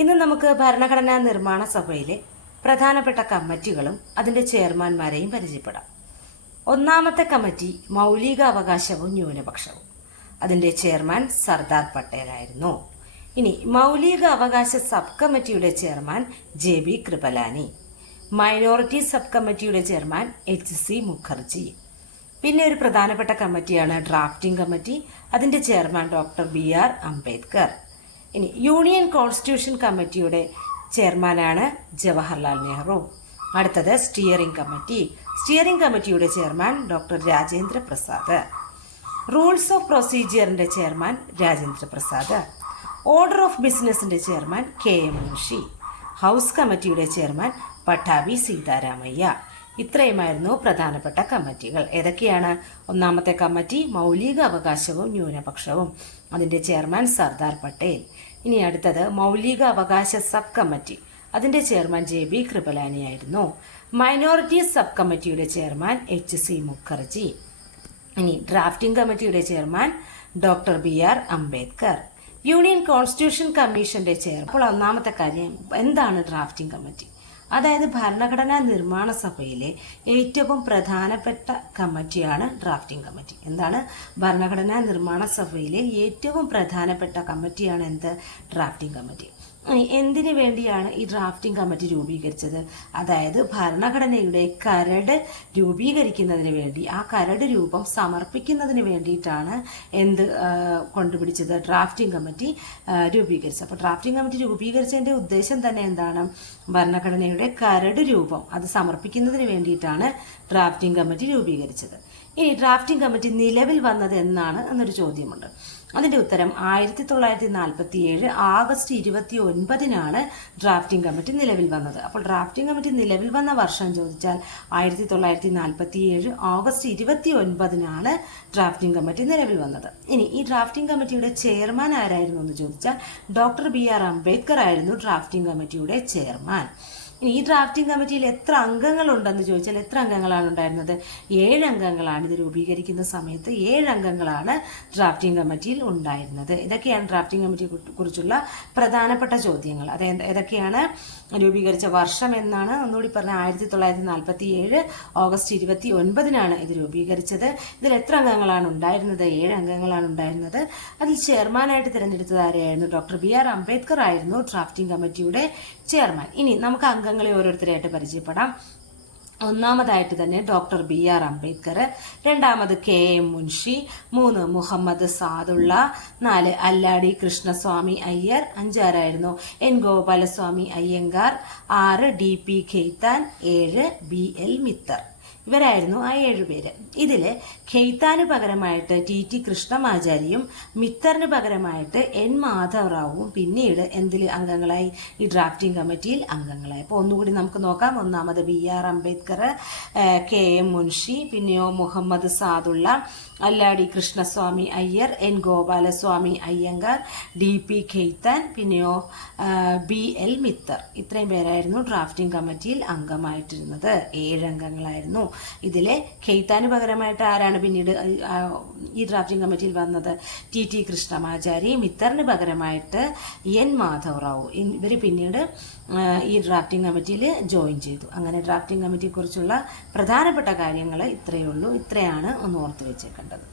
ഇന്ന് നമുക്ക് ഭരണഘടനാ നിർമ്മാണ സഭയിലെ പ്രധാനപ്പെട്ട കമ്മിറ്റികളും അതിന്റെ ചെയർമാൻമാരെയും പരിചയപ്പെടാം. ഒന്നാമത്തെ കമ്മിറ്റി മൗലിക അവകാശവും ന്യൂനപക്ഷവും. അതിന്റെ ചെയർമാൻ സർദാർ പട്ടേലായിരുന്നു. ഇനി മൗലിക അവകാശ സബ് കമ്മിറ്റിയുടെ chairman J B Kripalani minority sub കമ്മിറ്റിയുടെ ചെയർമാൻ എച്ച് സി മുഖർജി പിന്നെ ഒരു പ്രധാനപ്പെട്ട കമ്മിറ്റിയാണ് ഡ്രാഫ്റ്റിംഗ് കമ്മിറ്റി അതിന്റെ chairman doctor B R Ambedkar. ഇനി യൂണിയൻ കോൺസ്റ്റിറ്റ്യൂഷൻ കമ്മിറ്റിയുടെ ചെയർമാനാണ് ജവഹർലാൽ നെഹ്റു. അടുത്തത് സ്റ്റിയറിംഗ് കമ്മിറ്റി. സ്റ്റിയറിംഗ് കമ്മിറ്റിയുടെ chairman doctor Rajendra Prasad. Rules of പ്രൊസീജിയറിന്റെ chairman Rajendra Prasad. Order of ബിസിനസിന്റെ chairman K M Munshi. House കമ്മിറ്റിയുടെ ചെയർമാൻ പട്ടാഭി സീതാരാമയ്യ. ഇത്രയുമായിരുന്നു പ്രധാനപ്പെട്ട കമ്മിറ്റികൾ. ഏതൊക്കെയാണ്? ഒന്നാമത്തെ കമ്മിറ്റി മൗലിക അവകാശവും ന്യൂനപക്ഷവും. അതിന്റെ ചെയർമാൻ സർദാർ പട്ടേൽ. ഇനി അടുത്തത് മൗലിക അവകാശ സബ് കമ്മിറ്റി അതിന്റെ ചെയർമാൻ ജെ ബി കൃപലാനിയായിരുന്നു. മൈനോറിറ്റി സബ് കമ്മിറ്റിയുടെ ചെയർമാൻ എച്ച് സി മുഖർജി. ഇനി ഡ്രാഫ്റ്റിംഗ് കമ്മിറ്റിയുടെ chairman doctor B R Ambedkar. Union constitution കമ്മീഷന്റെ ചെയർ. അപ്പോൾ ഒന്നാമത്തെ കാര്യം എന്താണ് ഡ്രാഫ്റ്റിംഗ് കമ്മിറ്റി? അതായത് ഭരണഘടനാ നിർമ്മാണ സഭയിലെ ഏറ്റവും പ്രധാനപ്പെട്ട കമ്മിറ്റിയാണ് ഡ്രാഫ്റ്റിംഗ് കമ്മിറ്റി. എന്താണ്? ഭരണഘടനാ നിർമ്മാണ സഭയിലെ ഏറ്റവും പ്രധാനപ്പെട്ട കമ്മിറ്റിയാണ് എന്ത്? Drafting committee. എന്തിനു വേണ്ടിയാണ് ഈ ഡ്രാഫ്റ്റിംഗ് കമ്മിറ്റി രൂപീകരിച്ചത്? അതായത് ഭരണഘടനയുടെ കരട് രൂപീകരിക്കുന്നതിന് വേണ്ടി ആ കരട് രൂപം സമർപ്പിക്കുന്നതിന് വേണ്ടിയിട്ടാണ് എന്ത് കൊണ്ടുപിടിച്ചത് ഡ്രാഫ്റ്റിംഗ് കമ്മിറ്റി രൂപീകരിച്ചത്. അപ്പോൾ ഡ്രാഫ്റ്റിംഗ് കമ്മിറ്റി രൂപീകരിച്ചതിന്റെ ഉദ്ദേശം തന്നെ എന്താണ്? ഭരണഘടനയുടെ കരട് രൂപം അത് സമർപ്പിക്കുന്നതിന് വേണ്ടിയിട്ടാണ് ഡ്രാഫ്റ്റിംഗ് കമ്മിറ്റി രൂപീകരിച്ചത്. ഇനി ഡ്രാഫ്റ്റിംഗ് കമ്മിറ്റി നിലവിൽ വന്നത് എന്നാണ് എന്നൊരു ചോദ്യമുണ്ട്. അതിന്റെ ഉത്തരം ആയിരത്തി തൊള്ളായിരത്തി നാൽപ്പത്തി ഏഴ് ആഗസ്റ്റ് ഇരുപത്തി ഒൻപതിനാണ് ഡ്രാഫ്റ്റിംഗ് കമ്മിറ്റി നിലവിൽ വന്നത്. അപ്പോൾ ഡ്രാഫ്റ്റിംഗ് കമ്മിറ്റി നിലവിൽ വന്ന വർഷം ചോദിച്ചാൽ ആയിരത്തി തൊള്ളായിരത്തി നാൽപ്പത്തി ഏഴ് ഓഗസ്റ്റ് ഇരുപത്തി ഒൻപതിനാണ് ഡ്രാഫ്റ്റിംഗ് കമ്മിറ്റി നിലവിൽ വന്നത്. ഇനി ഈ ഡ്രാഫ്റ്റിംഗ് കമ്മിറ്റിയുടെ ചെയർമാൻ ആരായിരുന്നു എന്ന് ചോദിച്ചാൽ ഡോക്ടർ ബി ആർ അംബേദ്കർ ആയിരുന്നു ഡ്രാഫ്റ്റിംഗ് കമ്മിറ്റിയുടെ ചെയർമാൻ ഇനി ഈ ഡ്രാഫ്റ്റിംഗ് കമ്മിറ്റിയിൽ എത്ര അംഗങ്ങളുണ്ടെന്ന് ചോദിച്ചാൽ എത്ര അംഗങ്ങളാണ് ഉണ്ടായിരുന്നത്? ഏഴ് അംഗങ്ങളാണ് ഇത് രൂപീകരിക്കുന്ന സമയത്ത് ഏഴ് അംഗങ്ങളാണ് ഡ്രാഫ്റ്റിംഗ് കമ്മിറ്റിയിൽ ഉണ്ടായിരുന്നത്. ഇതൊക്കെയാണ് ഡ്രാഫ്റ്റിംഗ് കമ്മിറ്റിയെ കുറിച്ചുള്ള പ്രധാനപ്പെട്ട ചോദ്യങ്ങൾ. അത് ഏതൊക്കെയാണ് രൂപീകരിച്ച വർഷം എന്നാണ് ഒന്നുകൂടി പറഞ്ഞ ആയിരത്തി തൊള്ളായിരത്തി നാൽപ്പത്തി ഏഴ് ഓഗസ്റ്റ് ഇരുപത്തി ഒൻപതിനാണ് ഇത് രൂപീകരിച്ചത്. ഇതിൽ എത്ര അംഗങ്ങളാണ് ഉണ്ടായിരുന്നത്? ഏഴ് അംഗങ്ങളാണ് ഉണ്ടായിരുന്നത്. അതിൽ ചെയർമാനായിട്ട് തിരഞ്ഞെടുത്തത് ആരെയായിരുന്നു ഡോക്ടർ ബി ആർ അംബേദ്കർ ആയിരുന്നു ഡ്രാഫ്റ്റിംഗ് കമ്മിറ്റിയുടെ ചെയർമാൻ. ഇനി നമുക്ക് അംഗങ്ങളെ ഓരോരുത്തരെയായിട്ട് പരിചയപ്പെടാം. ഒന്നാമതായിട്ട് തന്നെ ഡോക്ടർ ബി ആർ അംബേദ്കർ രണ്ടാമത് കെ എം മുൻഷി മൂന്ന് മുഹമ്മദ് സാദുള്ള നാല് അല്ലാടി കൃഷ്ണസ്വാമി അയ്യർ അഞ്ചാറായിരുന്നു എൻ ഗോപാലസ്വാമി അയ്യങ്കാർ ആറ് ഡി പി ഖെയ്ത്താൻ ഏഴ് ബി എൽ മിത്തർ. ഇവരായിരുന്നു ആ ഏഴുപേര് ഇതിൽ ഖെയ്ത്താന് പകരമായിട്ട് ടി ടി കൃഷ്ണമാചാരിയും മിത്തറിന് പകരമായിട്ട് എൻ മാധവറാവുവും പിന്നീട് എന്തിൽ അംഗങ്ങളായി? ഈ ഡ്രാഫ്റ്റിംഗ് കമ്മിറ്റിയിൽ അംഗങ്ങളായി. അപ്പോൾ ഒന്നുകൂടി നമുക്ക് നോക്കാം. ഒന്നാമത് B R Ambedkar K M Munshi പിന്നെയോ Muhammad Saadulla Alladi Krishnaswami Ayyar N Gopalaswami Ayyangar D P Khaitan പിന്നെയോ ബി എൽ മിത്തർ. ഇത്രയും പേരായിരുന്നു ഡ്രാഫ്റ്റിംഗ് കമ്മിറ്റിയിൽ അംഗമായിട്ടിരുന്നത്. ഏഴ് അംഗങ്ങളായിരുന്നു. ഇതിലെ ഖെയ്ത്താന് പകരമായിട്ട് ആരാണ് പിന്നീട് ഈ ഡ്രാഫ്റ്റിംഗ് കമ്മിറ്റിയിൽ വന്നത്? ടി ടി കൃഷ്ണമാചാരി മിത്തറിന് പകരമായിട്ട് എൻ മാധവറാവു. ഇവർ പിന്നീട് ഈ ഡ്രാഫ്റ്റിംഗ് കമ്മിറ്റിയിൽ ജോയിൻ ചെയ്തു. അങ്ങനെ ഡ്രാഫ്റ്റിംഗ് കമ്മിറ്റിയെക്കുറിച്ചുള്ള പ്രധാനപ്പെട്ട കാര്യങ്ങൾ ഇത്രയേ ഉള്ളൂ. ഇത്രയാണ് ഒന്ന് ഓർത്ത് വെച്ചേക്കേണ്ടത്.